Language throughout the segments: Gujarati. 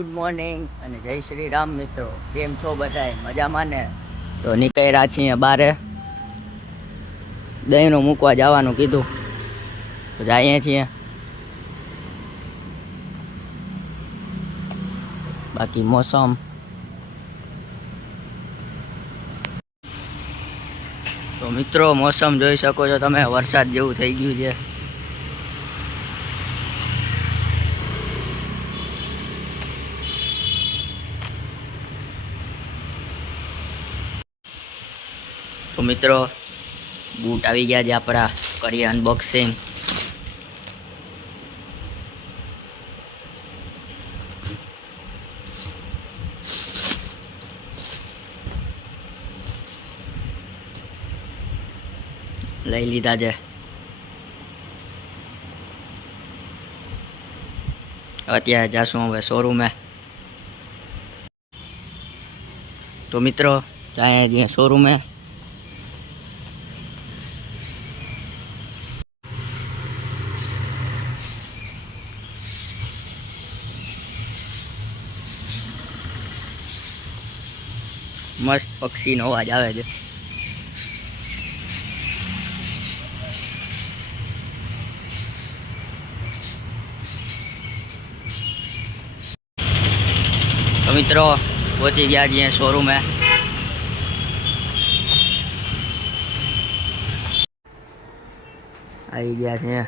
ગુડ મોર્નિંગ અને જય શ્રી રામ મિત્રો. કેમ છો બધાય? મજામાં ને? તો નીકળ્યા છીએ બારે, દહીંનું મૂકવા જવાનું કીધું તો જઈએ છીએ. બાકી મોસમ તો મિત્રો મોસમ જોઈ શકો છો તમે, વરસાદ જેવું થઈ ગયું છે. તો મિત્રો બૂટ આવી ગયા છે આપણા, કરીએ અનબોક્સિંગ. લઈ લીધા છે. અત્યારે જાશું હવે શોરૂમે. તો મિત્રો જાય જઈએ શોરૂમે. મસ્ત પક્ષીનો અવાજ આવે છે. તો મિત્રો પહોંચી ગયા છીએ શોરૂમે. આવી ગયા છે.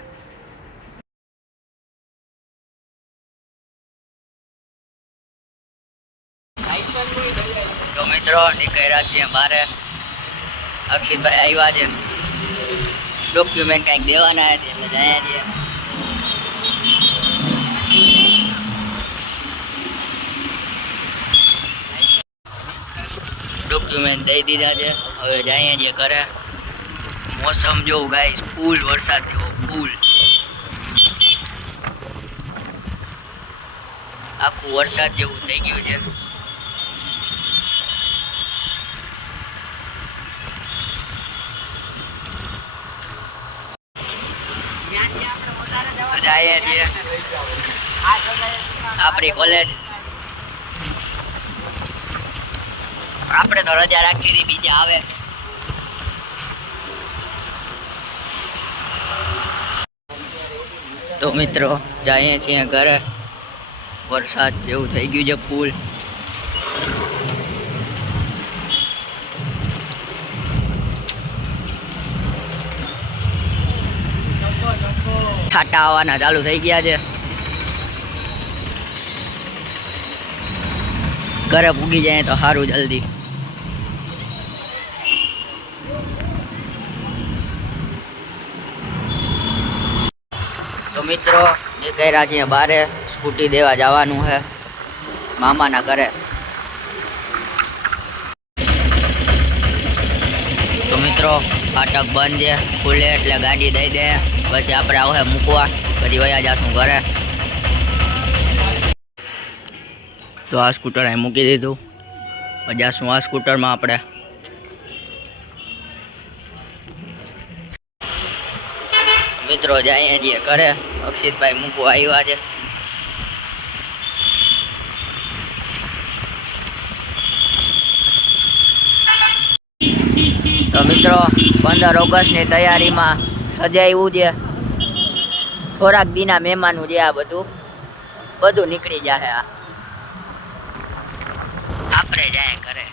તો મિત્રો નીકળ્યા છીએ બારે. અક્ષિતભાઈ આવ્યા છે, ડોક્યુમેન્ટ કંઈક દેવાના હતા એટલે જઈએ છીએ. ડોક્યુમેન્ટ દઈ દીધા છે, હવે જઈએ છીએ ઘરે. મોસમ જોવું ગાઈસ, ફૂલ વરસાદ જેવો, ફૂલ આખું વરસાદ જેવું થઈ ગયું છે. જઈએ છીએ આપણી કોલેજ. આપણે તો રજા રાખી હતી, બીજા આવે. તો મિત્રો જઈએ છીએ ઘરે. વરસાદ જેવું થઈ ગયું છે ફૂલ. છાંટા આવવાના ચાલુ થઈ ગયા છે. ઘરે પૂગી જાય તો સારું જલ્દી. તો મિત્રો નીકળ્યા છીએ બારે, સ્કૂટી દેવા જવાનું છે મામાના ઘરે. તો મિત્રો ફાટક બંધ છે, ખુલે એટલે ગાડી દઈ દે, પછી આપણે આવે મૂકવા, પછી વયા જશું ઘરે. તો આ સ્કૂટર અહીં મૂકી દીધું, જશું આ સ્કૂટરમાં આપણે. મિત્રો જઈએ છીએ ઘરે. અક્ષિતભાઈ મૂકવા આવ્યા છે. તો મિત્રો 15 ઓગસ્ટની તૈયારીમાં સજાવ્યું છે. થોડાક દીના મહેમાનું છે આ બધું નીકળી જાય. આપણે જાય ઘરે.